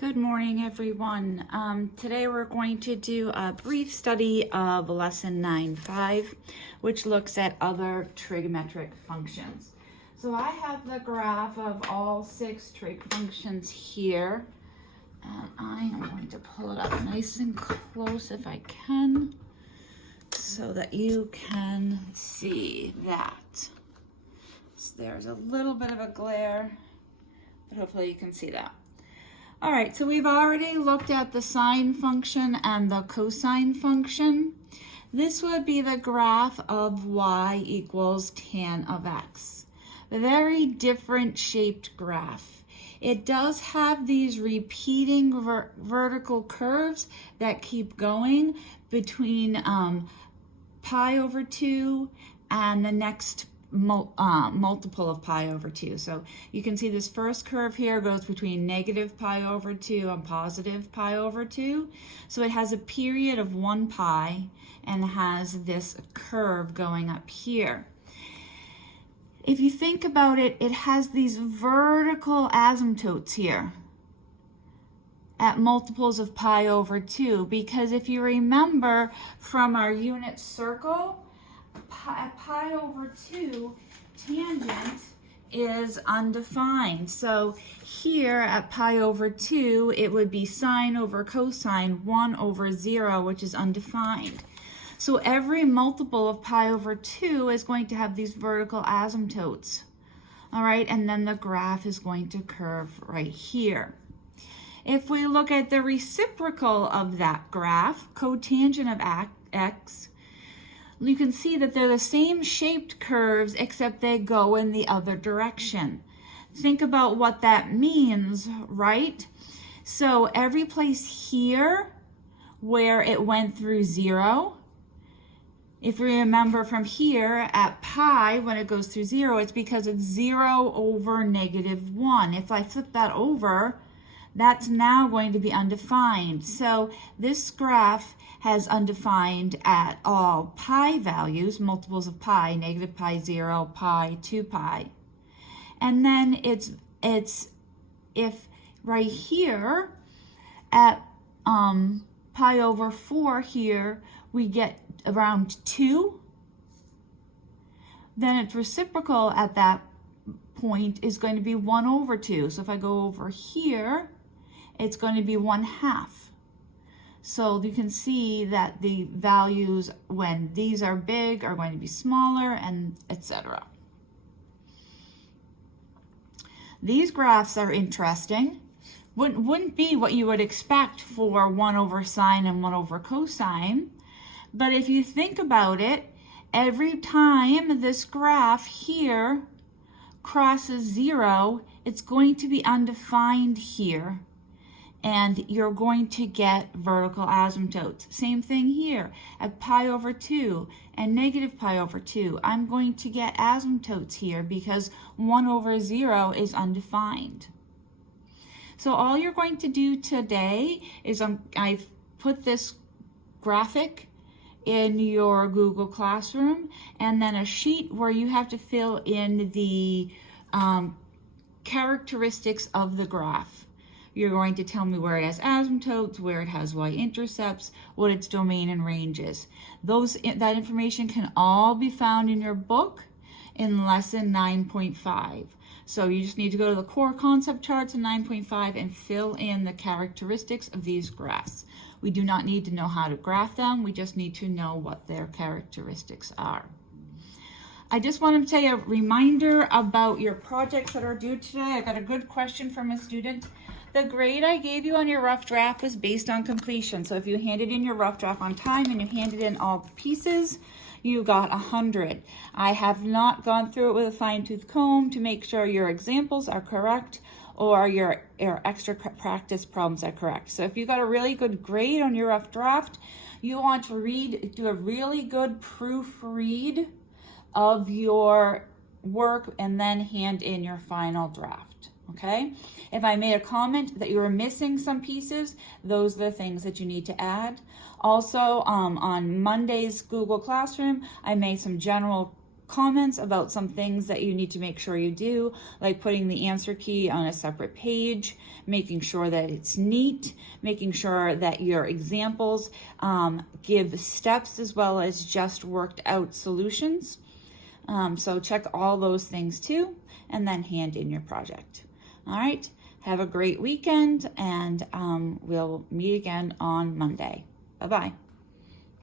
Good morning, everyone. Today we're going to do a brief study of lesson 9.5, which looks at other trigonometric functions. So I have the graph of all 6 trig functions here, and I am going to pull it up nice and close if I can, so that you can see that. So there's a little bit of a glare, but hopefully you can see that. All right, so we've already looked at the sine function and the cosine function. This would be the graph of y equals tan of x. A very different shaped graph. It does have these repeating vertical curves that keep going between pi over 2 and the next multiple of pi over 2. So you can see this first curve here goes between negative pi over 2 and positive pi over 2. So it has a period of 1 pi and has this curve going up here. If you think about it, it has these vertical asymptotes here at multiples of pi over 2, because if you remember from our unit circle, pi over 2 tangent is undefined. So here at pi over 2, it would be sine over cosine 1 over 0, which is undefined. So every multiple of pi over 2 is going to have these vertical asymptotes. All right, and then the graph is going to curve right here. If we look at the reciprocal of that graph, cotangent of x, you can see that they're the same shaped curves, except they go in the other direction. Think about what that means, right? So every place here where it went through 0, if we remember from here at pi, when it goes through 0, it's because it's 0 over negative 1. If I flip that over, that's now going to be undefined. So this graph has undefined at all pi values, multiples of pi, negative pi 0, pi, 2 pi. And then it's if right here at pi over 4 here, we get around 2, then its reciprocal at that point is going to be 1 over 2. So if I go over here, it's going to be 1/2. So you can see that the values when these are big are going to be smaller, and etc. These graphs are interesting. Wouldn't be what you would expect for 1 over sine and 1 over cosine. But if you think about it, every time this graph here crosses 0, it's going to be undefined here, and you're going to get vertical asymptotes. Same thing here at pi over 2 and negative pi over 2. I'm going to get asymptotes here because 1 over 0 is undefined. So all you're going to do today is I've put this graphic in your Google Classroom, and then a sheet where you have to fill in the characteristics of the graph. You're going to tell me where it has asymptotes, where it has y-intercepts, what its domain and range is. That information can all be found in your book in lesson 9.5. So you just need to go to the core concept charts in 9.5 and fill in the characteristics of these graphs. We do not need to know how to graph them. We just need to know what their characteristics are. I just want to tell you a reminder about your projects that are due today. I got a good question from a student. The grade I gave you on your rough draft was based on completion. So if you handed in your rough draft on time and you handed in all the pieces, you got 100. I have not gone through it with a fine-tooth comb to make sure your examples are correct or your extra practice problems are correct. So if you got a really good grade on your rough draft, you want to do a really good proofread of your work and then hand in your final draft. Okay? If I made a comment that you were missing some pieces, those are the things that you need to add. Also, on Monday's Google Classroom, I made some general comments about some things that you need to make sure you do, like putting the answer key on a separate page, making sure that it's neat, making sure that your examples give steps as well as just worked out solutions. So check all those things too, and then hand in your project. All right, have a great weekend, and we'll meet again on Monday. Bye-bye.